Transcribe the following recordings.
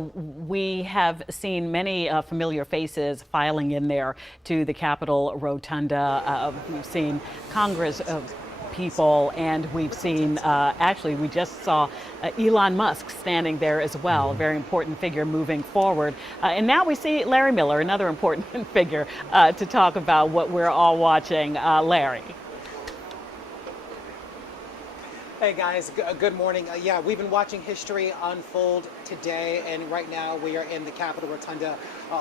We have seen many familiar faces filing in there to the Capitol Rotunda. We've seen Congress people, and we've seen, actually, we just saw Elon Musk standing there as well, a very important figure moving forward. And now we see Larry Miller, another important figure, to talk about what we're all watching. Larry. Hey guys, good morning. Yeah, we've been watching history unfold today, and right now we are in the Capitol Rotunda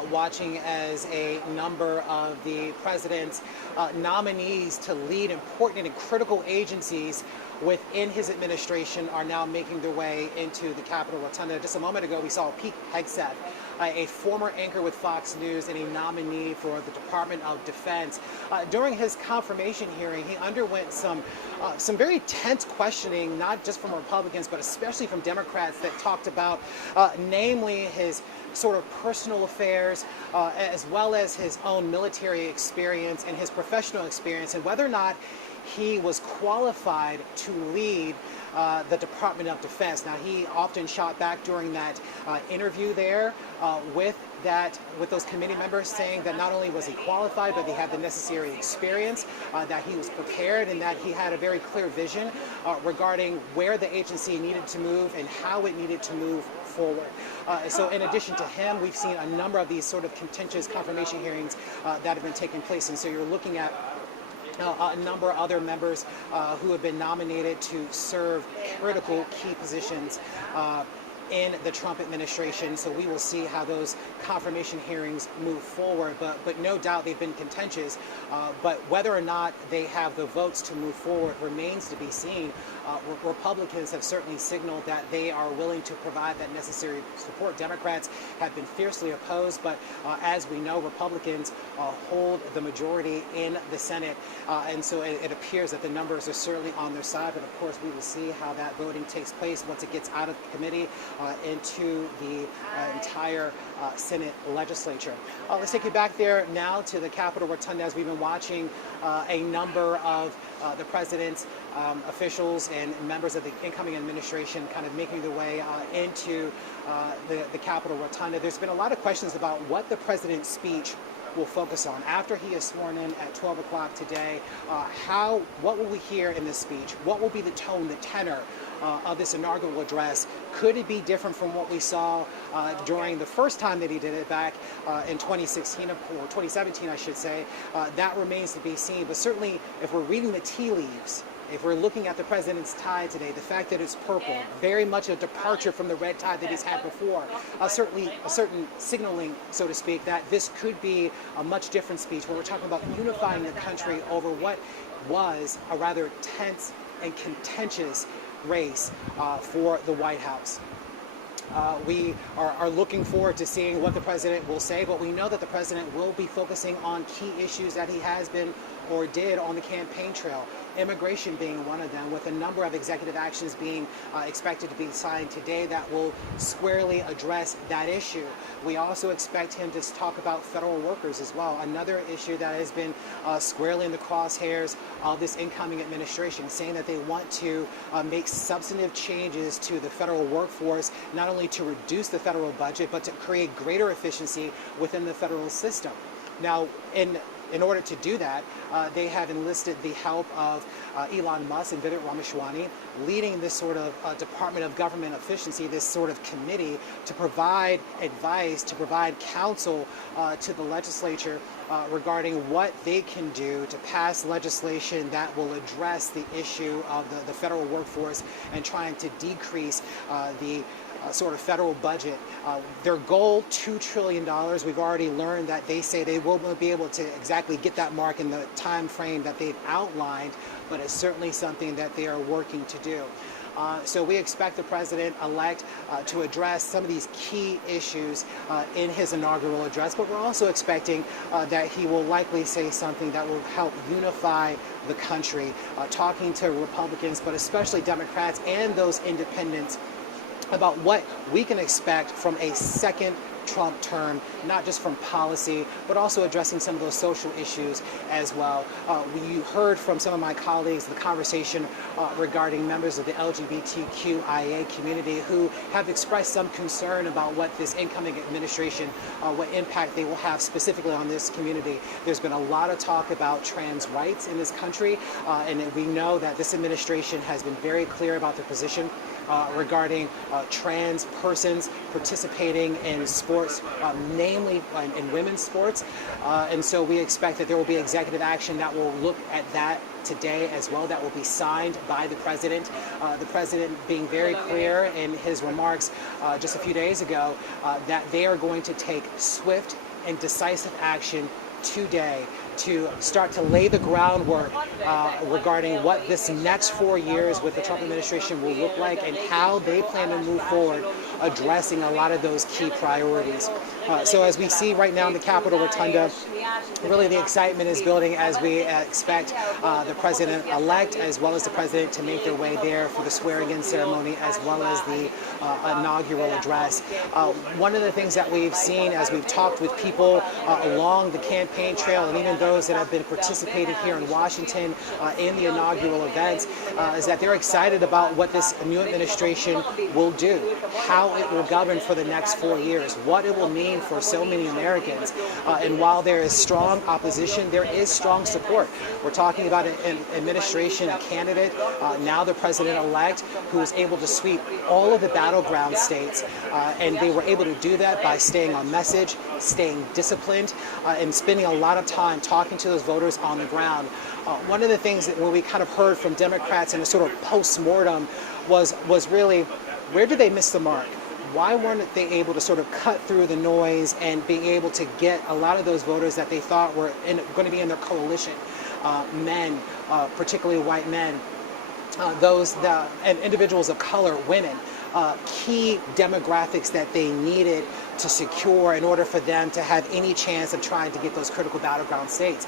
watching as a number of the president's nominees to lead important and critical agencies within his administration are now making their way into the Capitol Rotunda. Just a moment ago, we saw Pete Hegseth, a former anchor with Fox News and a nominee for the Department of Defense. During his confirmation hearing, he underwent some very tense questioning, not just from Republicans, but especially from Democrats that talked about, namely his sort of personal affairs, as well as his own military experience and his professional experience, and whether or not he was qualified to lead the Department of Defense. Now, he often shot back during that interview there with those committee members, saying that not only was he qualified, but he had the necessary experience, that he was prepared, and that he had a very clear vision regarding where the agency needed to move and how it needed to move forward. So in addition to him, we've seen a number of these sort of contentious confirmation hearings that have been taking place. And so you're looking at a number of other members who have been nominated to serve critical key positions in the Trump administration. So we will see how those confirmation hearings move forward, but no doubt they've been contentious, but whether or not they have the votes to move forward remains to be seen. Republicans have certainly signaled that they are willing to provide that necessary support. Democrats have been fiercely opposed, but as we know, Republicans hold the majority in the Senate, and so it appears that the numbers are certainly on their side, but of course we will see how that voting takes place once it gets out of committee into the entire Senate legislature. Let's take you back there now to the Capitol Rotunda, as we've been watching a number of the president's officials and members of the incoming administration kind of making their way into the Capitol Rotunda. There's been a lot of questions about what the president's speech will focus on. After he is sworn in at 12 o'clock today, what will we hear in this speech? What will be the tone, the tenor of this inaugural address? Could it be different from what we saw during the first time that he did it back in 2016 or 2017, I should say? That remains to be seen. But certainly, if we're reading the tea leaves, if we're looking at the president's tie today, the fact that it's purple, very much a departure from the red tie that he's had before, certainly a certain signaling, so to speak, that this could be a much different speech where we're talking about unifying the country over what was a rather tense and contentious race for the White House. We are looking forward to seeing what the president will say, but we know that the president will be focusing on key issues that he has been or did on the campaign trail, immigration being one of them, with a number of executive actions being expected to be signed today that will squarely address that issue. We also expect him to talk about federal workers as well, another issue that has been squarely in the crosshairs of this incoming administration, saying that they want to make substantive changes to the federal workforce, not only to reduce the federal budget, but to create greater efficiency within the federal system. Now, in order to do that, they have enlisted the help of Elon Musk and Vivek Ramaswamy, leading this sort of Department of Government Efficiency, this sort of committee to provide advice, to provide counsel to the legislature regarding what they can do to pass legislation that will address the issue of the federal workforce and trying to decrease the sort of federal budget. Their goal, $2 trillion. We've already learned that they say they won't be able to exactly get that mark in the time frame that they've outlined, but it's certainly something that they are working to do. So we expect the president-elect to address some of these key issues in his inaugural address, but we're also expecting that he will likely say something that will help unify the country, talking to Republicans, but especially Democrats and those independents, about what we can expect from a second Trump term, not just from policy, but also addressing some of those social issues as well. You heard from some of my colleagues the conversation regarding members of the LGBTQIA community who have expressed some concern about what this incoming administration, what impact they will have specifically on this community. There's been a lot of talk about trans rights in this country, and we know that this administration has been very clear about their position regarding trans persons participating in sports, namely in women's sports. And so we expect that there will be executive action that will look at that today as well, that will be signed by the president. The president being very clear in his remarks just a few days ago that they are going to take swift and decisive action today to start to lay the groundwork regarding what this next 4 years with the Trump administration will look like and how they plan to move forward addressing a lot of those key priorities. So as we see right now in the Capitol Rotunda, really the excitement is building as we expect the president-elect as well as the president to make their way there for the swearing-in ceremony as well as the inaugural address. One of the things that we've seen as we've talked with people along the campaign trail and even those that have been participating here in Washington in the inaugural events is that they're excited about what this new administration will do, how it will govern for the next 4 years, what it will mean for so many Americans. And while there is strong opposition, there is strong support. We're talking about an administration, a candidate, now the president-elect, who is able to sweep all of the battleground states. And they were able to do that by staying on message, staying disciplined, and spending a lot of time talking to those voters on the ground. One of the things that when we kind of heard from Democrats in a sort of post-mortem was really, where did they miss the mark? Why weren't they able to sort of cut through the noise and being able to get a lot of those voters that they thought were going to be in their coalition, men, particularly white men, and individuals of color, women, key demographics that they needed to secure in order for them to have any chance of trying to get those critical battleground states.